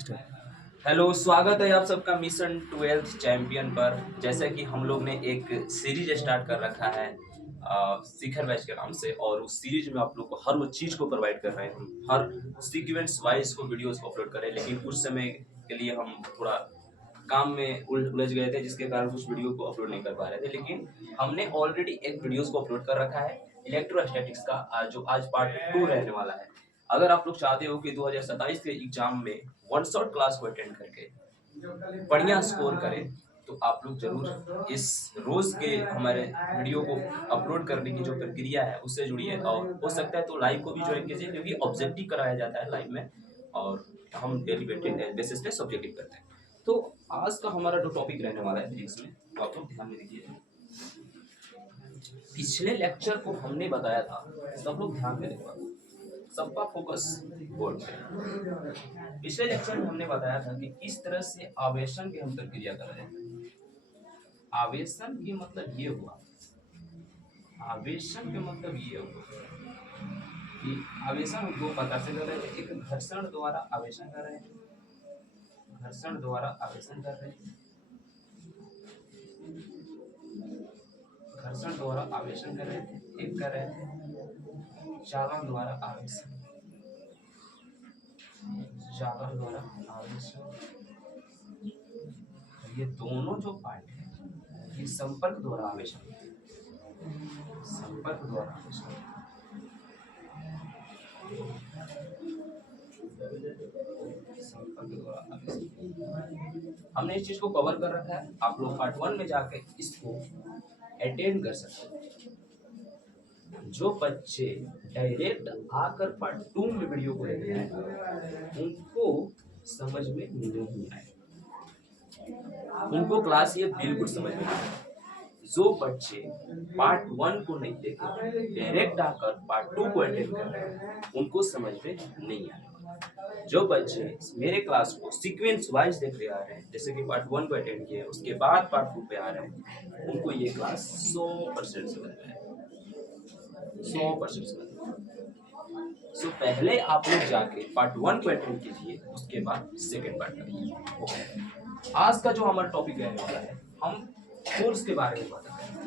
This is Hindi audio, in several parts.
हेलो, स्वागत है आप सबका मिशन 12th चैंपियन पर। जैसे कि हम लोग ने एक सीरीज स्टार्ट कर रखा है शिखर बैच के नाम से, और उस सीरीज में आप लोग को हर वो चीज़ को प्रोवाइड कर रहे हैं। हम हर सीक्वेंस वाइज को वीडियोस को अपलोड कर रहे हैं, लेकिन कुछ समय के लिए हम थोड़ा काम में उलझ गए थे, जिसके कारण उस वीडियो को अपलोड नहीं कर पा रहे थे। लेकिन हमने ऑलरेडी एक वीडियोस को अपलोड कर रखा है इलेक्ट्रोस्टैटिक्स का, जो आज पार्ट 2 रहने वाला है। अगर आप लोग चाहते हो कि 2027 के एग्जाम में वन शॉट क्लास को अटेंड करके बढ़िया स्कोर करें, तो आप लोग जरूर इस रोज के हमारे वीडियो को अपलोड करने की जो प्रक्रिया है उससे जुड़िए, और हो सकता है तो लाइव को भी ज्वाइन कीजिए, क्योंकि ऑब्जेक्टिव कराया जाता है लाइव में, और हम डेली बेसिस पे सब्जेक्टिव करते हैं। तो आज का हमारा जो टॉपिक रहने वाला है फिजिक्स में, तो आप लोग ध्यान में देखिए। पिछले लेक्चर को हमने बताया था, सब लोग ध्यान में देखो, सबका फोकस बोर्ड पे। पिछले लेक्चर में हमने बताया था कि किस तरह से आवेशन की हम प्रक्रिया कर रहे हैं। आवेशन की मतलब ये हुआ, आवेशन का मतलब ये हुआ कि आवेशन हम दो प्रकार से कर रहे थे। एक घर्षण द्वारा आवेशन कर रहे हैं, घर्षण द्वारा आवेशन कर रहे हैं, घर्षण द्वारा आवेशन कर रहे थे। एक कर रहे थे चालन द्वारा आवेशन, चालन द्वारा आवेशन। ये दोनों जो पार्ट है ये संपर्क द्वारा आवेशन, संपर्क द्वारा आवेशन, संपर्क द्वारा आवेशन। हमने इस चीज को कवर कर रखा है, आप लोग पार्ट 1 में जाके इसको अटेंड कर सकते हैं। जो बच्चे डायरेक्ट आकर पार्ट 2 में वीडियो को लेते हैं उनको समझ में नहीं आए, उनको क्लास ये बिल्कुल समझ में नहीं आए। जो बच्चे पार्ट 1 को नहीं देखे, डायरेक्ट आकर पार्ट 2 को अटेंड कर रहे हैं, उनको समझ में नहीं आने वाला। जो बच्चे मेरे क्लास को सीक्वेंस वाइज देख रहे आ रहे हैं, जैसे कि पार्ट 1 को अटेंड किए उसके बाद पार्ट 2 पे आ रहे हैं, उनको ये क्लास 100% समझ में आएगी, 100% समझ में आएगी। सो पहले आप लोग जाके पार्ट 1 को अटेंड कीजिए, उसके बाद सेकेंड पार्ट करिए। आज का जो हमारा टॉपिक रहने वाला है, हम फोर्स के बारे में बात करेंगे।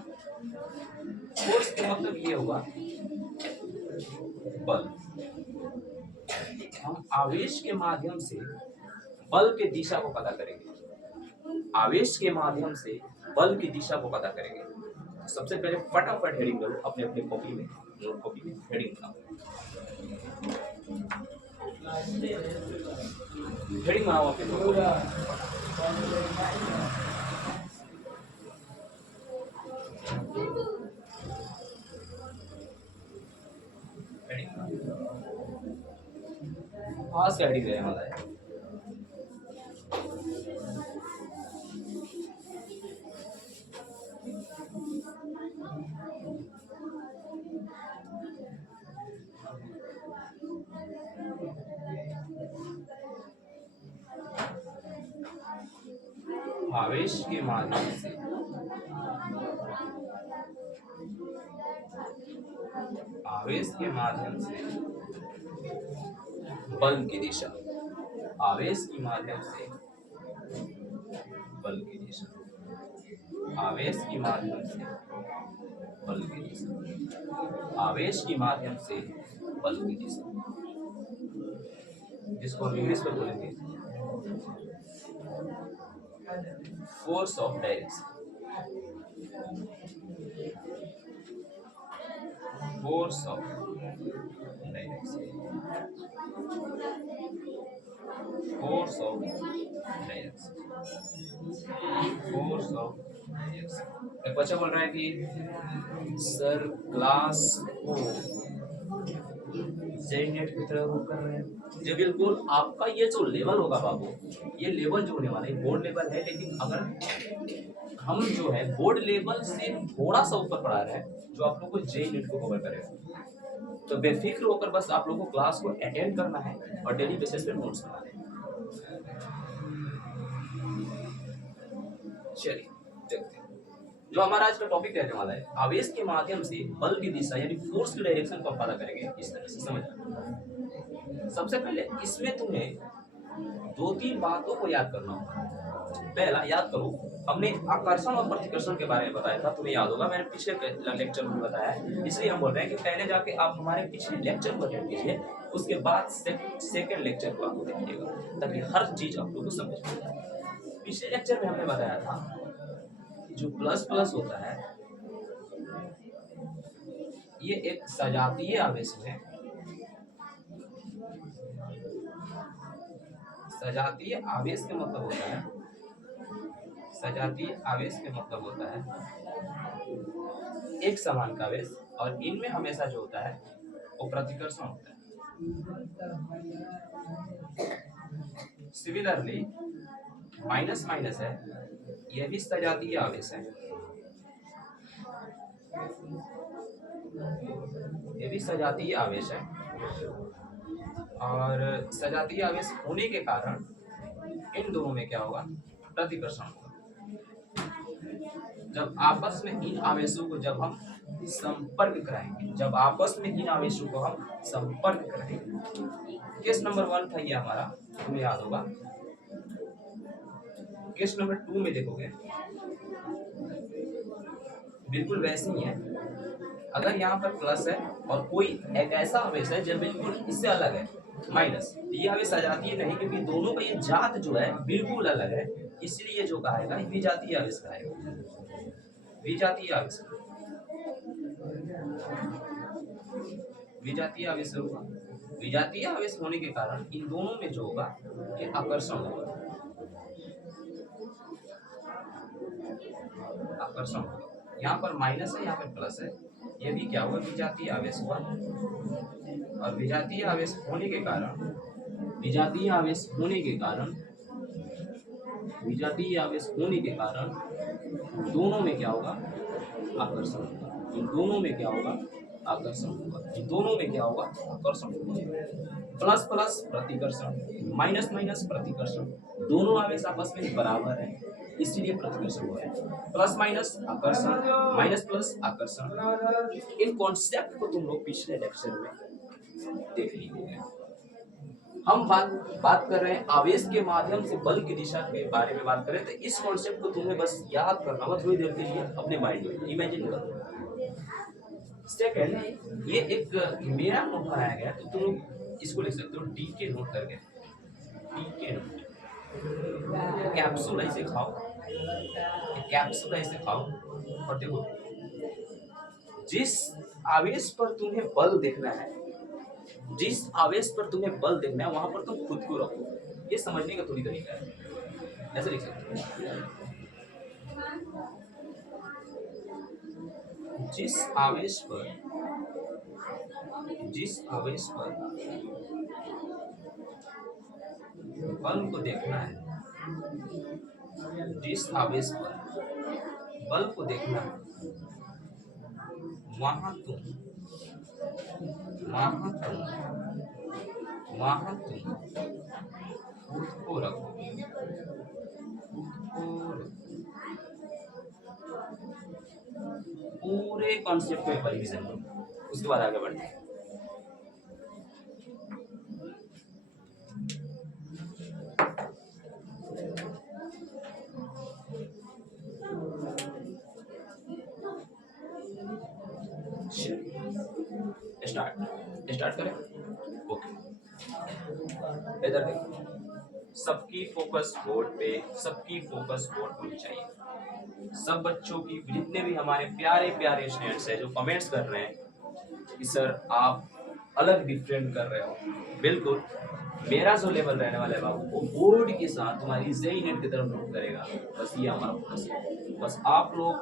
फोर्स का मतलब ये होगा बल। हम आवेश के माध्यम से बल के दिशा को पता करेंगे, आवेश के माध्यम से बल की दिशा को पता करेंगे। सबसे पहले फटाफट हेडिंग करो अपने अपने कॉपी में, नोट कॉपी में हेडिंग बनाओ, हेडिंग बनाओ अपने नोट आज का हेडिंग रहने वाला है आवेश के माध्यम से आवेश के माध्यम से बल की दिशा, आवेश के माध्यम से बल की दिशा, आवेश के माध्यम से बल की दिशा, आवेश के माध्यम से बल की दिशा, जिसको हम इंग्लिश में बोलेंगे force of direction, force of direction, force of direction, force of direction. एक बच्चा बोल रहा है कि सर क्लास को जेनेट की तरह वो कर रहे हैं। जो बिल्कुल आपका ये जो लेवल होगा बाबू, ये लेवल जो होने वाला है बोर्ड लेवल है, लेकिन अगर हम जो है बोर्ड लेवल से थोड़ा सा ऊपर पढ़ा रहे हैं, जो आप लोग को जे नेट को कवर करेगा, तो बेफिक्र होकर बस आप लोगों को क्लास को अटेंड करना है और डेली बेसिस पे नोट्स बनाने हैं। चलिए देखते हैं जो हमारा आज का टॉपिक रहने वाला है, आवेश के माध्यम से बल की दिशा यानी फोर्स की डायरेक्शन को पता करेंगे। इस तरह से समझना। सबसे पहले इसमें तुम्हें दो तीन बातों को याद करना होगा। पहला, याद करो, हमने आकर्षण और प्रतिकर्षण के बारे में बताया था, तुम्हें याद होगा, मैंने पिछले लेक्चर में बताया है, इसलिए हम बोल रहे हैं कि पहले जाके आप हमारे पिछले लेक्चर को अटेंड कीजिए, उसके बाद सेकेंड लेक्चर को आप देखिएगा, ताकि हर चीज आप लोग को समझ में आए। पिछले लेक्चर में हमने बताया था कि जो प्लस प्लस होता है ये एक सजातीय आवेश है। सजातीय आवेश का मतलब होता है, सजातीय आवेश का मतलब होता है एक समान का आवेश, और इनमें हमेशा जो होता है वो प्रतिकर्षण होता है। सिमिलरली माइनस माइनस है, यह भी सजातीय आवेश है, ये भी सजातीय आवेश है, और सजातीय आवेश होने के कारण इन दोनों में क्या होगा, प्रतिकर्षण होगा। जब आपस में इन आवेशों को जब हम संपर्क कराएंगे, जब आपस में इन आवेशों को हम संपर्क कराएंगे, केस नंबर 1 था ये हमारा, तुम्हें याद होगा। केस नंबर 2 में देखोगे बिल्कुल वैसे ही है। अगर यहाँ पर प्लस है और कोई एक ऐसा आवेश है जो बिल्कुल इससे अलग है, माइनस, तो ये आवेश सजातीय नहीं, क्योंकि दोनों का ये जात जो है बिल्कुल अलग है, इसलिए जो कहेगा विजातीय आवेश कहेगा, विजातीय आवेश, विजातीय आवेश होगा। विजातीय आवेश होने के कारण इन दोनों में जो होगा ये आकर्षण होगा, आकर्षण होगा। यहाँ पर माइनस है, यहाँ पर प्लस है, ये भी क्या हुआ, विजातीय आवेश हुआ। और विजातीय आवेश होने के कारण, विजातीय आवेश होने के कारण, विजातीय आवेश होने के कारण दोनों में क्या होगा, आकर्षण होगा। इन दोनों में क्या होगा, आकर्षण होगा। इन दोनों में क्या होगा, आकर्षण होगा। प्लस प्लस प्रतिकर्षण, माइनस माइनस प्रतिकर्षण, दोनों आवेश आपस में बराबर है, इसलिए प्रतिकर्षण हो रहा है। प्लस माइनस आकर्षण, माइनस प्लस आकर्षण। इन कॉन्सेप्ट को तुम लोग पिछले लेक्चर में देख लीजिए। हम बात कर रहे हैं आवेश के माध्यम से बल की दिशा के बारे में बात करें, तो इस कॉन्सेप्ट को तुम्हें बस याद करना होगा थोड़ी देर के लिए, अपने माइंड में इमेजिन करो। सेकंड, ये एक मेरा नोट बनाया गया, तो तुम इसको लिख सकते हो डी के नोट करके, डी के नोट। कैप्सूल ऐसे खाओ, कैप्सूल ऐसे खाओ, और देखो जिस आवेश पर तुम्हें बल देखना है, जिस आवेश पर तुम्हें बल देखना है वहां पर तुम खुद को रखो। ये समझने का थोड़ी तरीका है, ऐसे लिख सकते हो, जिस आवेश पर, जिस आवेश पर बल को देखना है, जिस आवेश पर बल को देखना है, वहां तुम खुद को रखो, पूरे कॉन्सेप्ट को एक बार रिवीजन करो, उसके बाद आगे बढ़ते हैं। स्टार्ट करें। ओके, इधर देखो, सबकी फोकस बोर्ड पे, सबकी फोकस बोर्ड होनी चाहिए। सब बच्चों की, जितने भी हमारे प्यारे प्यारे स्टूडेंट्स हैं जो कमेंट्स कर रहे हैं कि सर आप अलग डिफरेंट कर रहे हो, बिल्कुल मेरा जो लेवल रहने वाला है बाबू वो बोर्ड के साथ तुम्हारी जेई नेट की तरफ मूव करेगा, बस ये हमारा फोकस है। बस आप लोग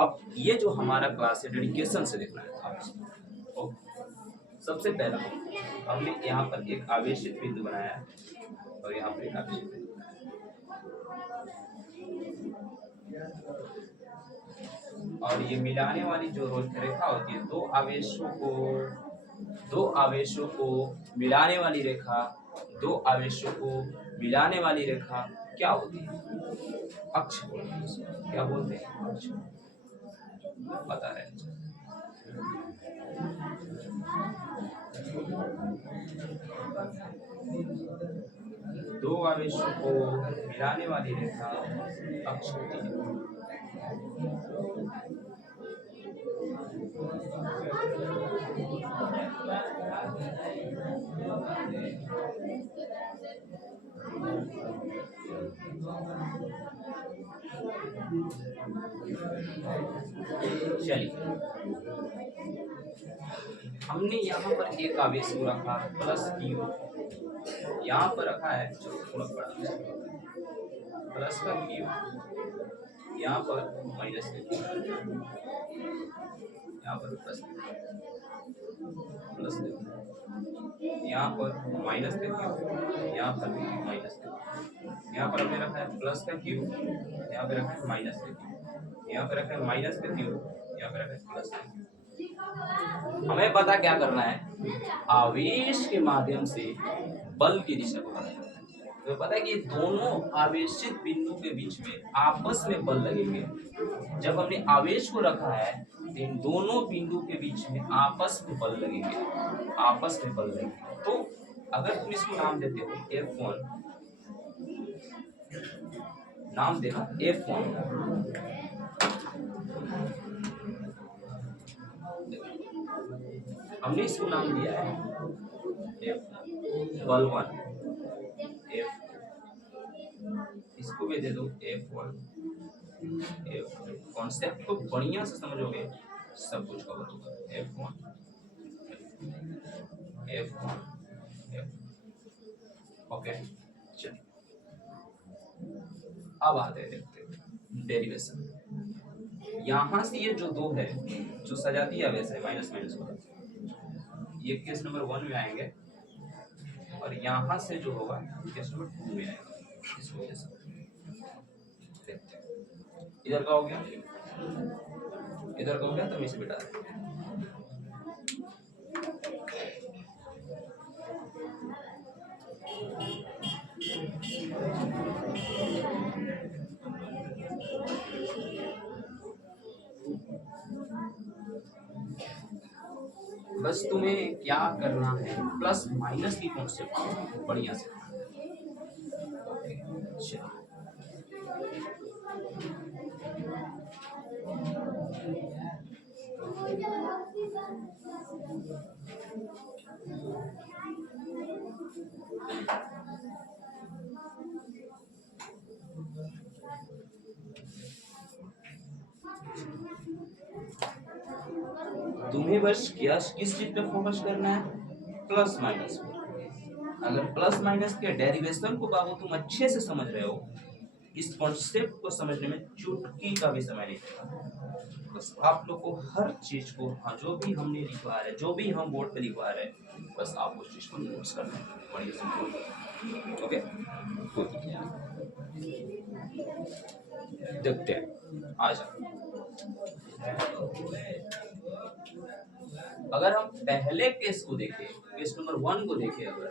अब ये जो हमारा क्लास है डेडिकेशन से देखना है आपको। सबसे पहला हमने यहाँ पर एक आवेशित बिंदु बनाया है, और यहाँ पर एक आवेशित बिंदु, और ये मिलाने वाली जो रेखा होती है, दो आवेशों को मिलाने वाली रेखा, दो आवेशों को मिलाने वाली रेखा क्या होती है, अक्ष बोलते हैं। क्या बोलते हैं, अक्ष। बता रहे हैं, दो आवेशों को मिलाने वाली रेखा अक्ष होती है। चलिए, हमने यहाँ पर एक आवेश को रखा प्लस क्यू, यहाँ पर रखा है जो थोड़ा बड़ा प्लस का क्यू, यहाँ पर माइनस का क्यू, यहाँ पर प्लस प्लस यहाँ पर माइनस का क्यू, यहाँ पर माइनस का, यहाँ पर हमने रखा है प्लस का क्यू, यहाँ पे रखा है माइनस का क्यू, यहाँ पे रखा है माइनस का क्यू, यहाँ पे रखा है प्लस का क्यू। हमें पता क्या करना है, आवेश के माध्यम से बल की दिशा को पता करना है। तो पता है कि दोनों आवेशित बिंदु के बीच में आपस में बल लगेंगे। जब हमने आवेश को रखा है इन दोनों बिंदु के बीच में आपस में बल लगेंगे, आपस में बल लगेंगे। तो अगर तुम इसको नाम देते हो F1, नाम देना F1, हमने इसको नाम दिया है बल 1, F, इसको भी दे दो F1, F, कॉन्सेप्ट को बढ़िया से समझोगे सब कुछ कवर होगा। F1, F1, F, okay. चलिए अब आते हैं देखते हैं डेरिवेशन। यहाँ से ये जो दो है जो सजाती है वैसे माइनस माइनस वाला, ये केस नंबर 1 में आएंगे और यहाँ से जो होगा केस नंबर 2 में आएगा। इस वजह से देखते हैं इधर का हो गया, इधर का हो गया, तो हम इसे बिठा देंगे। बस तुम्हें क्या करना है, प्लस माइनस की कॉन्सेप्ट बढ़िया से। तुम्हें बस किस चीज पे फोकस करना है, प्लस माइनस पे। अगर प्लस माइनस के डेरिवेशन को बाबू तुम अच्छे से समझ रहे हो, इस कॉन्सेप्ट को समझने में चुटकी का भी समय नहीं लगता। बस आप लोग को हर चीज को, हाँ, जो भी हमने लिखवा है, जो भी हम बोर्ड पे लिखवा रहे हैं, बस आप उस चीज को नोट्स करना है बढ़िया से। ओके, देखते हैं, आ जाओ। अगर हम पहले केस को देखें, केस नंबर 1 को देखें, अगर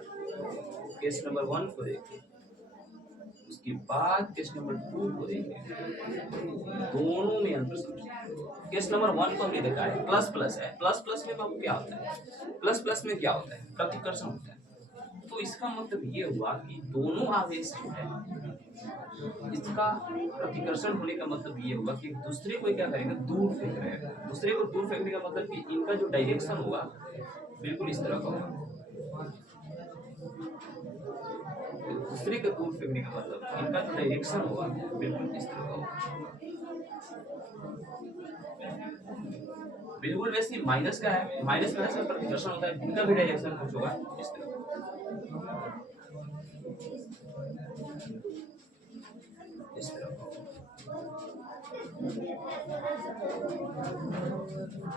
केस नंबर 1 को देखें, उसके बाद केस नंबर 2 को देखें, दोनों में अंतर समझिए। केस नंबर 1 को हमने देखा है प्लस प्लस है, प्लस प्लस में बाबू क्या होता है, प्लस प्लस में क्या होता है, प्रतिकर्षण होता है। तो इसका मतलब ये हुआ कि दोनों आवेश जो है, इसका प्रतिकर्षण होने का मतलब ये होगा कि दूसरे को क्या करेगा, दूर फेंक रहे हैं। दूसरे को दूर फेंकने का मतलब कि इनका जो डायरेक्शन होगा बिल्कुल इस तरह का होगा। दूसरे को दूर फेंकने का मतलब इनका जो डायरेक्शन होगा बिल्कुल इस तरह का होगा। बिल्कुल वैसे माइनस का है, माइनस माइनस का प्रतिकर्षण होता है, इनका भी डायरेक्शन कुछ होगा इस तरह।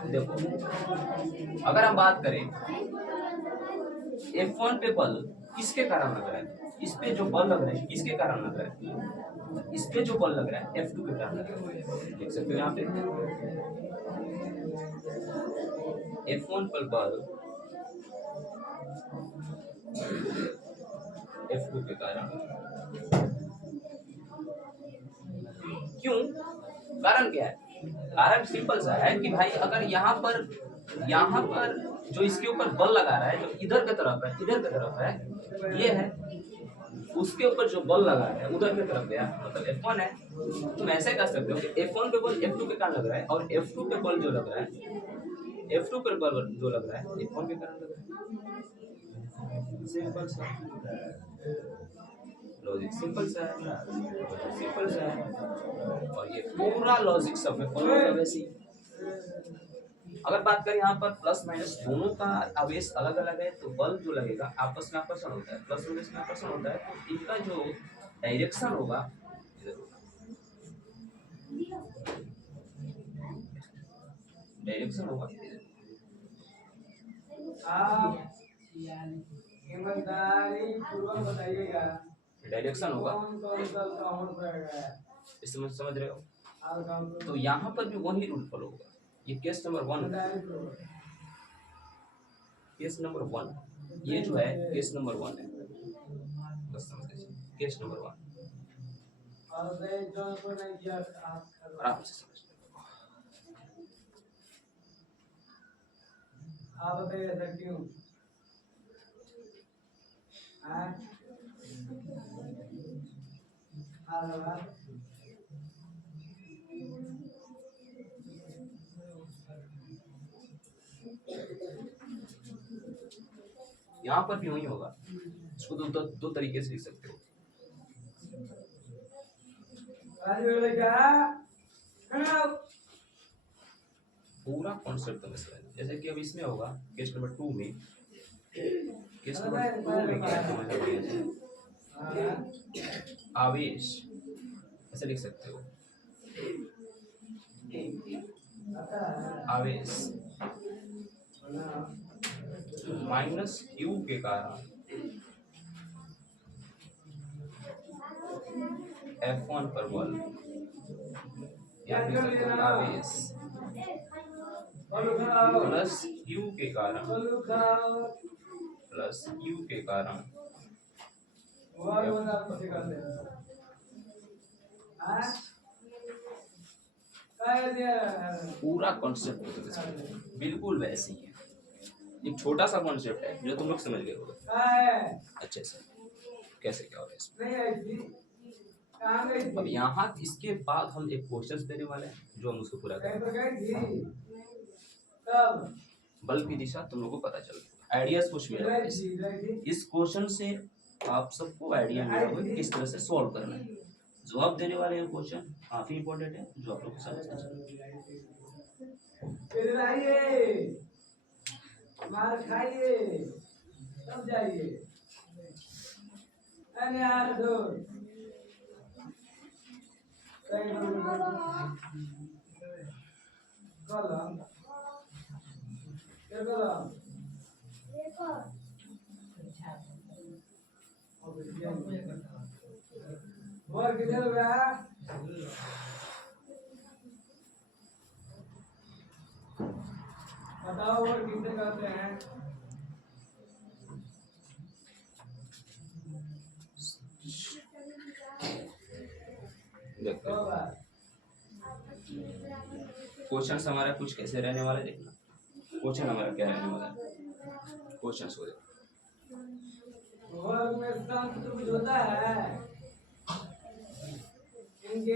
देखो, अगर हम बात करें F1 पे बल किसके कारण लग रहा है, इस पे जो बल लग रहा है किसके कारण लग रहा है, इस पे जो बल लग रहा है F2 के कारण लग रहा है। देख सकते हो यहाँ पे F1 पर बल F2 के कारण। क्यों, कारण क्या है, कारण सिंपल सा है कि भाई अगर यहाँ पर जो इसके ऊपर बल लगा रहा है, जो इधर की तरफ है, इधर की तरफ है, ये है, उसके ऊपर जो बल लगा है उधर की तरफ गया, मतलब F1 है। तुम ऐसे कर सकते हो कि F1 पे बल F2 के कारण लग रहा है, और F2 पे बल जो लग रहा है, F2 पे बल जो लग रहा है F1 के कारण लग रहा है। सिंपल सा लॉजिक, सिंपल सा है, सिंपल सा है। और ये पूरा लॉजिक सब में फॉलो होगा वैसे ही। अगर बात करें यहाँ पर प्लस माइनस दोनों का आवेश अलग अलग है, तो बल जो लगेगा आपस में आकर्षण होता है, प्लस माइनस में आकर्षण होता है, तो इनका जो डायरेक्शन होगा, डायरेक्शन होगा, आप ईमानदारी पूर्वक बताइएगा डायरेक्शन होगा, इसमें समझ रहे हो। तो यहाँ पर भी वही रूल फॉलो होगा। ये केस नंबर 1, केस नंबर 1, ये जो है केस नंबर 1 है, बस समझ लीजिए केस नंबर 1, आराम से समझ। आप बताइए ऐसा क्यों? यहाँ पर भी वही होगा। इसको दो तरीके से लिख सकते हो। पूरा कॉन्सेप्ट समझ लेना। जैसे कि अब इसमें होगा केस नंबर 2 में, केस नंबर 2 में क्या है, आवेश ऐसे लिख सकते हो, आवेश माइनस क्यू के कारण F1 पर बल, या लिख सकते हो आवेश प्लस क्यू के कारण, प्लस क्यू के कारण पूरा कॉन्सेप्ट बिल्कुल वैसे ही है। एक छोटा सा कॉन्सेप्ट है जो तुम लोग समझ गए होगे अच्छे से, कैसे क्या होगा इसमें। अब यहाँ इसके बाद हम एक क्वेश्चन देने वाले हैं जो हम उसको पूरा करेंगे। बल की दिशा तुम लोगों को पता चल गया, आइडियाज कुछ मिला इस क्वेश्चन से, आप सबको आइडिया मिला होगा किस तरह से सॉल्व करना है। जवाब देने वाले हैं क्वेश्चन काफी इंपॉर्टेंट है जो आप लोग को समझना चाहिए। मार खाइए तब जाइए बताओ और किसे कहते हैं? क्वेश्चन हमारा कुछ कैसे रहने वाला देखना। क्वेश्चन हमारा क्या रहने वाला है, क्वेश्चन हो जाए वर्ग में कुछ होता है, इनके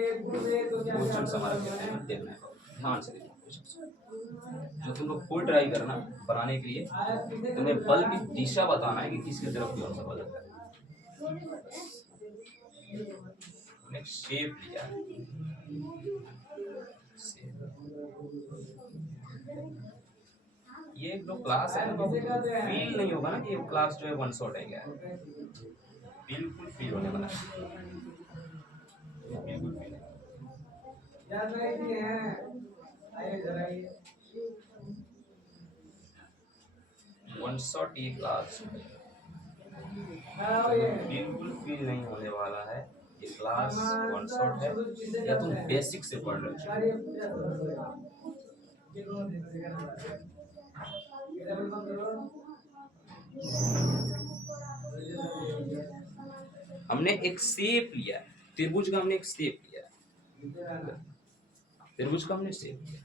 तो क्या क्वेश्चन हमारा क्या है देखना है, ध्यान से देखना। जो तुम लोग कोई ट्राई करना बनाने के लिए, तुम्हें बल की दिशा बताना है कि किसकी तरफ कौन सा बल लगता है। शेप लिया, ये जो क्लास है फील नहीं होगा ना कि ये क्लास जो है वन शॉट है, क्या बिल्कुल फील होने वाला है, बिल्कुल फील वन शॉट ये क्लास बिल्कुल फील नहीं होने वाला है। ये क्लास वन शॉट है, या तुम बेसिक से पढ़ रहे हमने एक शेप लिया, त्रिभुज का हमने एक शेप लिया, त्रिभुज का हमने शेप लिया,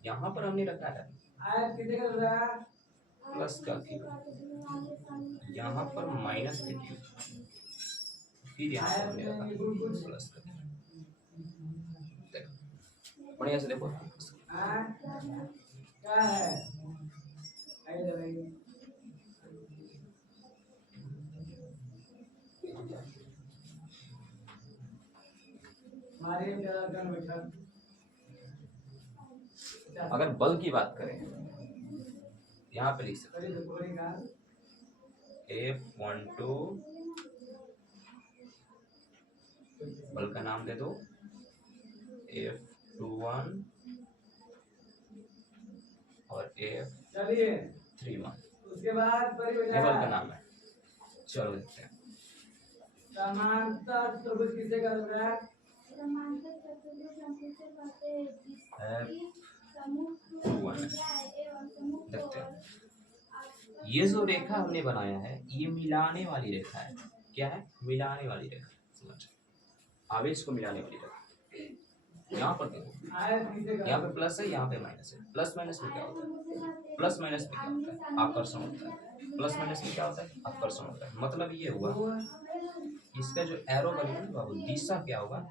यहाँ पर हमने रखा है प्लस का क्यूब, यहाँ पर माइनस का क्यूब, फिर यहाँ पर हमने रखा प्लस का क्यूब। देखो बढ़िया से देखो, क्या है अगर बल की बात करें, यहाँ पे लिख सकते हैं F12, बल का नाम दे दो F21 और F31, उसके बाद ये बल का नाम है। चलो देखते हैं। समांतर त्रिभुज किसे कहते हैं? F21 देखते हैं। ये जो रेखा हमने बनाया है, ये मिलाने वाली रेखा है। क्या है? मिलाने वाली रेखा। समझ, आवेश को मिलाने वाली रेखा। यहाँ पर देखो, यहाँ पे प्लस है, यहाँ पे माइनस है। प्लस माइनस में क्या होता है? प्लस माइनस में क्या होता है? आकर्षण होता है। प्लस माइनस में क्या होता है? आकर्षण होता है। मतलब ये हुआ, इसका जो एरो बनेगा ना बाबू, दिशा क्या होगा?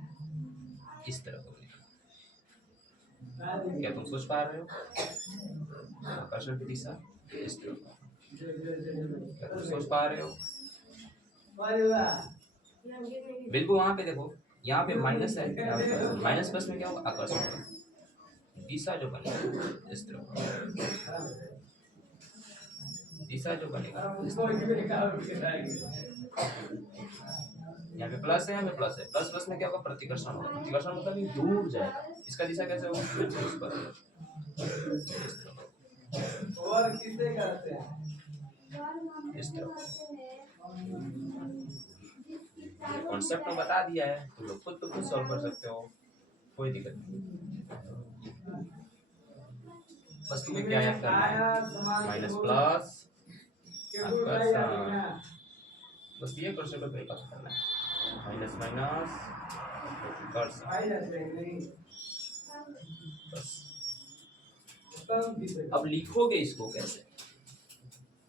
इस तरह का बनेगा। क्या तुम सोच पा रहे हो? आकर्षण की दिशा इस तरह का। क्या तुम सोच पा रहे हो? बिल्कुल। वहां पे देखो, यहाँ पे माइनस है, माइनस प्लस में क्या होगा? आकर्षण होगा। दिशा जो बनेगा इस तरह, दिशा जो बनेगा इस तरह। यहाँ पे प्लस है, यहाँ पे प्लस है। प्लस प्लस में क्या होगा? प्रतिकर्षण होगा। प्रतिकर्षण मतलब ये दूर जाएगा। इसका दिशा कैसे होगा? इस पर। और किसे कहते हैं? इस तरह। कॉन्सेप्ट तो बता दिया है, तुम लोग खुद तो खुद सॉल्व कर सकते हो, कोई दिक्कत नहीं। बस तुम्हें क्या याद करना है? माइनस प्लस आकर्षण, बस ये क्वेश्चन को तरीका से करना है। माइनस माइनस आकर्षण, बस। अब लिखोगे इसको कैसे?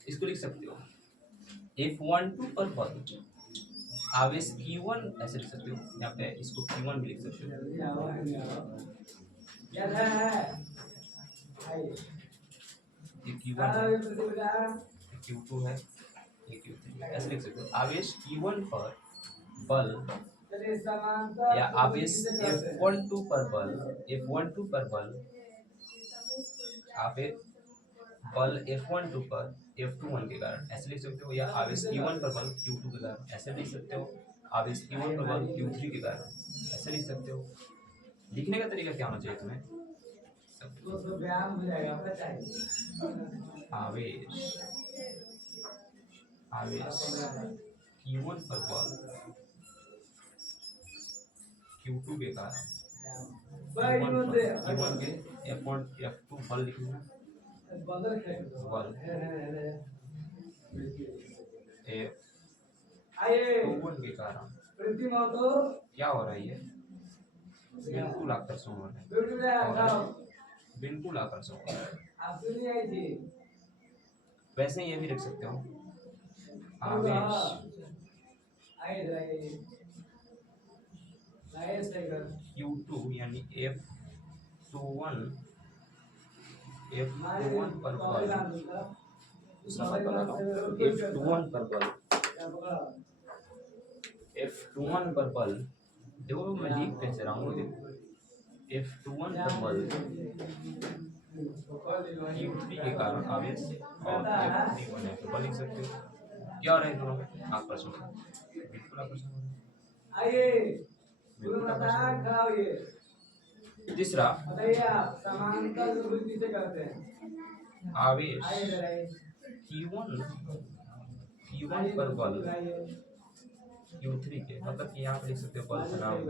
इसको लिख सकते हो F12 पर बल आवेश Q1 ऐसे लिख सकते हो। यहाँ पे इसको Q1 भी लिख सकते हो। ये Q1 है, ये Q2 है, ये Q3 ऐसे लिख सकते हो। आवेश Q1 पर बल या आवेश F12 पर बल, F12 पर बल, आवेश बल F12 पर F21 के कारण ऐसे लिख सकते हो। या आवेश Q1 पर बल Q2 के कारण ऐसे लिख सकते हो। आवेश Q1 पर बल Q3 के कारण ऐसे लिख सकते हो। लिखने का तरीका क्या होना चाहिए तुम्हें? आवेश आवेश Q1 पर बल Q2 के कारण, Q1 के F2 बल लिखना, बल F21 के कारण क्या हो रहा है? ये बिल्कुल आकर्षण हो रहा है, बिल्कुल आकर्षण हो रहा है। वैसे ये भी रख सकते हो, आवेश Q2 यानी F21 पर बल, F21 पर बल, F21 पर बल, देखो मैं लिख कैसे रहा हूँ, देखो F21 पर बल Q3 के कारण आवेश और F31 है, तो बल लिख सकते हो। क्या रहे दोनों में? आकर्षण, बिल्कुल आकर्षण। तीसरा, आवेश Q1 पर बल Q3 के, मतलब कि यहाँ पे लिख सकते हो बल का नाम भी।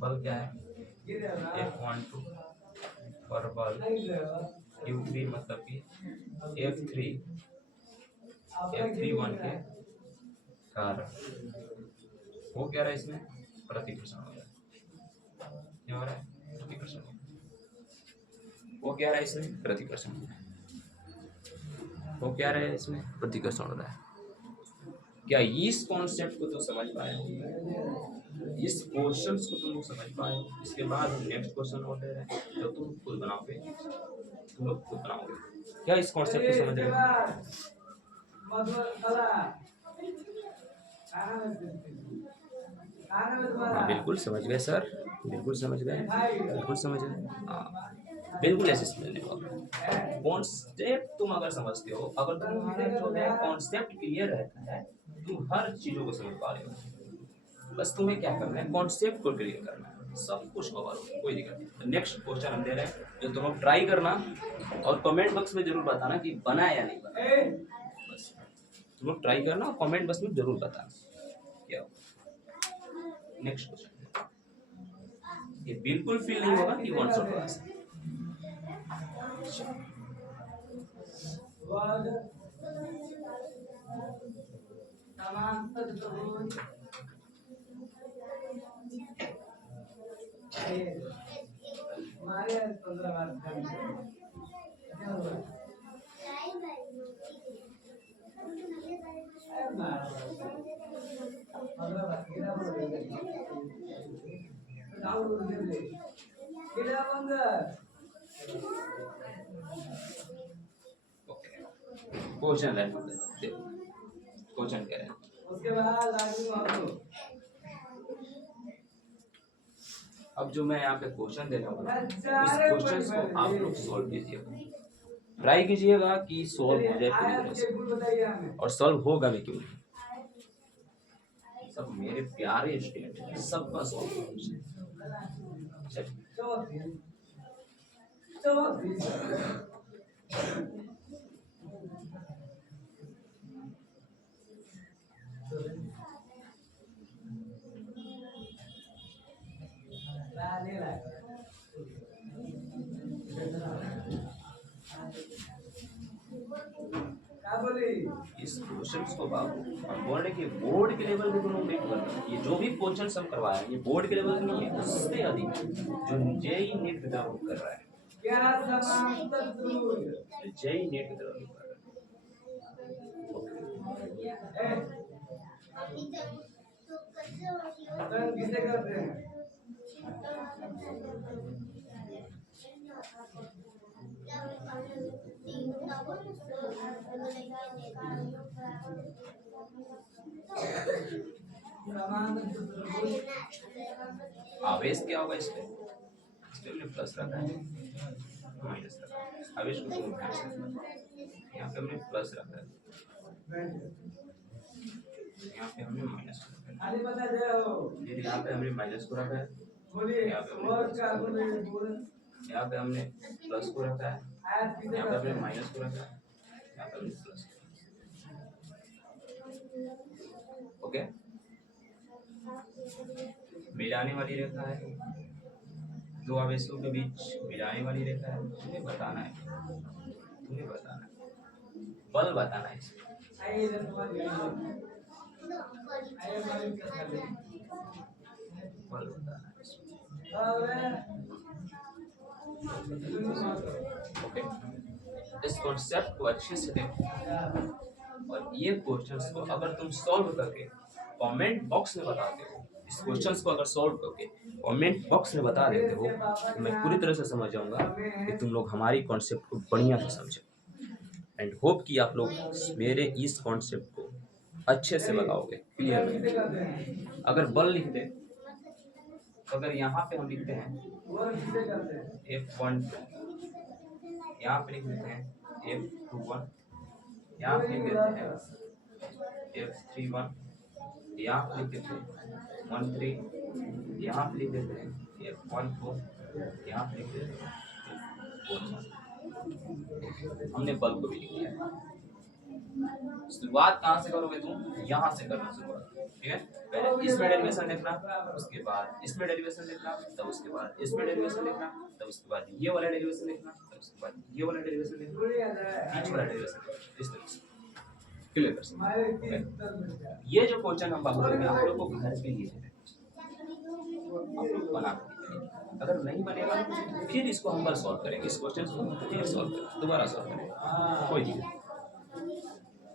बल क्या है? F12 पर बल Q3, मतलब कि F31 के कारण वो क्या रहा है इसमें? प्रतिकर्षण हो रहा है। क्या हो रहा है? प्रतिकर्षण। वो क्या रहा है इसमें? प्रतिकर्षण। वो क्या रहा है इसमें प्रतिकर्षण हो रहा है। क्या इस कॉन्सेप्ट को तो समझ पाए हो, इस क्वेश्चंस को तुम लोग समझ पाए हो। इसके बाद हम नेक्स्ट क्वेश्चन और ले रहे हैं जो तुम खुद बनाओगे, तुम लोग खुद बनाओगे। क्या इस कॉन्सेप्ट को समझ रहे हो? मतलब कला खाना में हाँ बिल्कुल समझ गए सर, बिल्कुल समझ गए, बिल्कुल समझ गए। हाँ बिल्कुल ऐसे समझने का कॉन्सेप्ट तुम अगर समझते हो, अगर तुम्हारा जो है कॉन्सेप्ट क्लियर रहता है, तुम हर चीजों को समझ पा रहे हो। बस तुम्हें क्या करना है, कॉन्सेप्ट को क्लियर करना है, सब कुछ कवर हो, कोई दिक्कत नहीं। नेक्स्ट क्वेश्चन हम दे रहे हैं जो तुम लोग ट्राई करना और कमेंट बॉक्स में जरूर बताना कि बना या नहीं बना। बस तुम लोग ट्राई करना और कमेंट बॉक्स में जरूर बताना क्या हो। नेक्स्ट क्वेश्चन, ये बिल्कुल फील नहीं होगा कि वन शॉट क्लास है। वर्ड समांतर त्रिभुज हमारे 15 बार क्या हुआ? क्वेश्चन देखो, क्वेश्चन कह रहे हैं। उसके बाद लागू आपको अब जो मैं यहाँ पे क्वेश्चन दे रहा हूँ उस क्वेश्चन को आप लोग सॉल्व कीजिएगा, ट्राई कीजिएगा कि सॉल्व हो जाए पूरी तरह से, और सॉल्व होगा भी क्यों नहीं। सब मेरे प्यारे स्टूडेंट हैं, सबका सॉल्व होगा। चलिए इस क्वेश्चंस को बाबू हम बोल रहे हैं कि बोर्ड के लेवल पे तुम लोग नहीं करना। ये जो भी क्वेश्चन हम करवा रहे हैं ये बोर्ड के लेवल पे नहीं है, उससे अधिक जो जेई नीट की तरफ कर रहा है, क्या समांतर त्रिभुज जेई नीट की तरफ कर रहा है। किसे करते हैं? आवेश क्या होगा इस पे हमने प्लस रखा है, माइनस रखा है। आवेश को तुम ध्यान से समझो, यहाँ पे हमने प्लस रखा है, यहाँ पे हमने माइनस को रखा है, यहाँ पे हमने माइनस को रखा है, यहाँ पे हमने प्लस को रखा है, यहाँ पे हमने माइनस को रखा है, यहाँ पे हमने प्लस। ओके, मिलाने वाली रेखा है, दो आवेशों के बीच मिलाने वाली रेखा है, तुम्हें बताना है, तुम्हें बताना है, बल बताना है इसमें। बल बताना है इसमें। ओके, इस कॉन्सेप्ट को अच्छे से देखो और ये क्वेश्चंस को अगर तुम सॉल्व करके कमेंट बॉक्स में बताते हो, इस क्वेश्चंस को अगर सॉल्व करके कमेंट बॉक्स में बता देते हो तो मैं पूरी तरह से समझ जाऊंगा कि तुम लोग हमारी कॉन्सेप्ट को बढ़िया से समझे। एंड होप कि आप लोग मेरे इस कॉन्सेप्ट को अच्छे से लगाओगे, क्लियर। अगर बल लिख दे तो अगर यहाँ पे हम लिखते हैं F1, यहाँ पे लिख देते हैं F21, यहाँ पे लिख देते हैं F31, यहाँ पे लिख देते हैं 13, यहाँ पे लिख देते हैं F14, यहाँ पे लिख देते हैं F41। हमने बल को भी लिख दिया है। शुरुआत कहाँ से करोगे तुम? यहाँ से करना शुरुआत, ठीक है। पहले इसमें डेरिवेशन लिखना, उसके बाद इसमें डेरिवेशन लिखना, तब उसके बाद इसमें डेरिवेशन लिखना, तब उसके बाद ये वाला डेरिवेशन लिखना, तब उसके बाद ये वाला डेरिवेशन लिखना, बीच वाला डेरिवेशन, इस तरह से क्लियर कर सकते। ये जो क्वेश्चन हम बात करेंगे आप लोग को घर पे लिए हैं, आप लोग बना के दिखाइए। अगर नहीं बनेगा फिर इसको हम कल सॉल्व करेंगे, इस क्वेश्चन को फिर सॉल्व करेंगे, दोबारा सॉल्व करेंगे, कोई दिक्कत।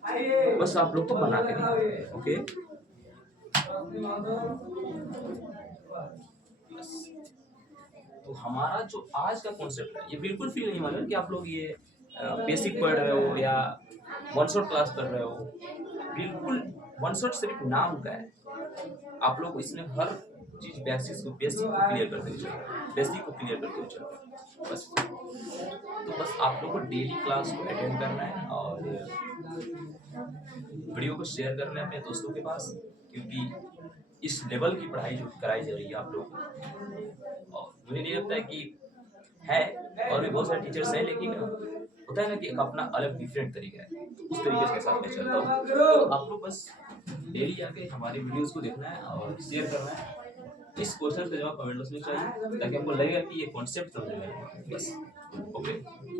आइए बस आप लोग को बना के दिखाएंगे, ओके। बस। तो हमारा जो आज का कॉन्सेप्ट है ये बिल्कुल फील नहीं मानो कि आप लोग ये बेसिक पढ़ रहे हो या वन शॉट क्लास कर रहे हो। बिल्कुल वन शॉट सिर्फ नाम का है। आप लोग इसमें हर चीज बेसिक को क्लियर करते हुए चलो, बेसिक को क्लियर करते हुए चलो बस। तो बस आप लोग को डेली क्लास को अटेंड करना है और वीडियो को शेयर करना है अपने दोस्तों के पास, क्योंकि इस लेवल की पढ़ाई जो कराई जा रही है आप लोग को, और मुझे नहीं लगता है कि है, और भी बहुत सारे टीचर्स हैं, लेकिन होता है ना कि एक अपना अलग डिफरेंट तरीका है, तो उस तरीके के साथ मैं चलता हूँ। तो आप लोग बस डेली आके हमारी वीडियोस को देखना है और शेयर करना है। इस क्वेश्चन का जवाब कमेंट बॉक्स में चाहिए ताकि हमको लगेगा कि ये कॉन्सेप्ट समझ में आया। बस ओके,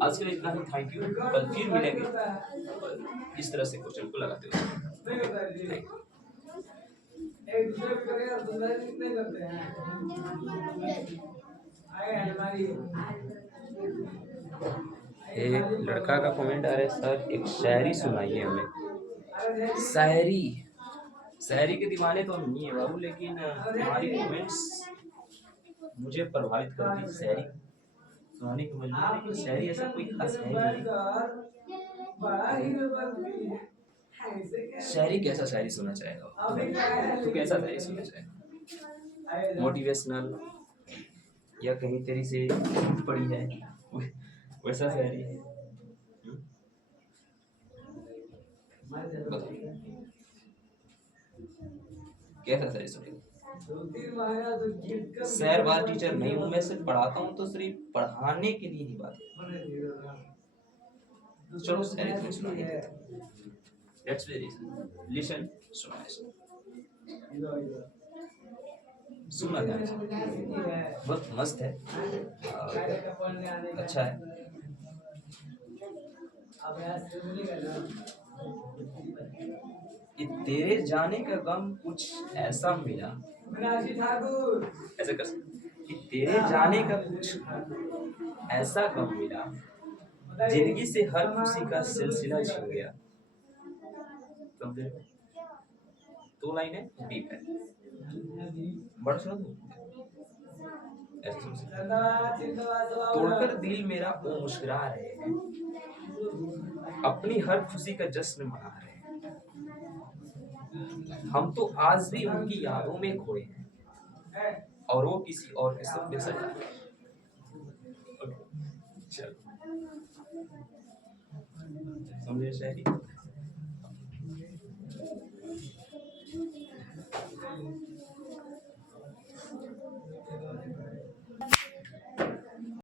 आज के लिए इतना ही। थैंक यू, कल फिर मिलेंगे और इस तरह से क्वेश्चन को लगाते हुए। Thank you. एक दूसरे को करेगा सुंदर नहीं करते हैं। आए हमारी एक लड़का का कमेंट आ रहा है, सर एक शायरी सुनाइए हमें। शायरी के दीवाने तो हम नहीं है बाबू, लेकिन तुम्हारी कमेंट्स मुझे प्रभावित करती। शायरी सुनाने की मजबूरी, लेकिन शायरी ऐसा कोई खास है नहीं। शायरी कैसा शायरी सुनना चाहेगा? तू कैसा शायरी सुनना चाहेगा? मोटिवेशनल या कहीं तेरी से पड़ी है वैसा शायरी है? बताओ कैसा शायरी सुनेगा? शहरवार टीचर नहीं हूँ मैं, सिर्फ पढ़ाता हूँ, तो सिर्फ पढ़ाने के लिए ही बात है। चलो शायरी तुम्हें सुना देते हैं। लेट्स लिसन, सुना सुनना ध्यान से, बहुत मस्त है और अच्छा है। कि तेरे जाने का गम कुछ ऐसा मिला, ऐसे कर सकते कि तेरे जाने का कुछ ऐसा गम मिला, जिंदगी से हर खुशी का सिलसिला छिन गया। समझे? दो लाइन है, डीप है, बड़ा सुना दो। ऐसे सुन सकते। तोड़कर दिल मेरा वो मुस्कुरा रहे हैं, अपनी हर खुशी का जश्न मना रहे हैं, हम तो आज भी उनकी यादों में खोए हैं, और वो किसी और के सपने सजा रहे हैं। चलो समझे शायरी?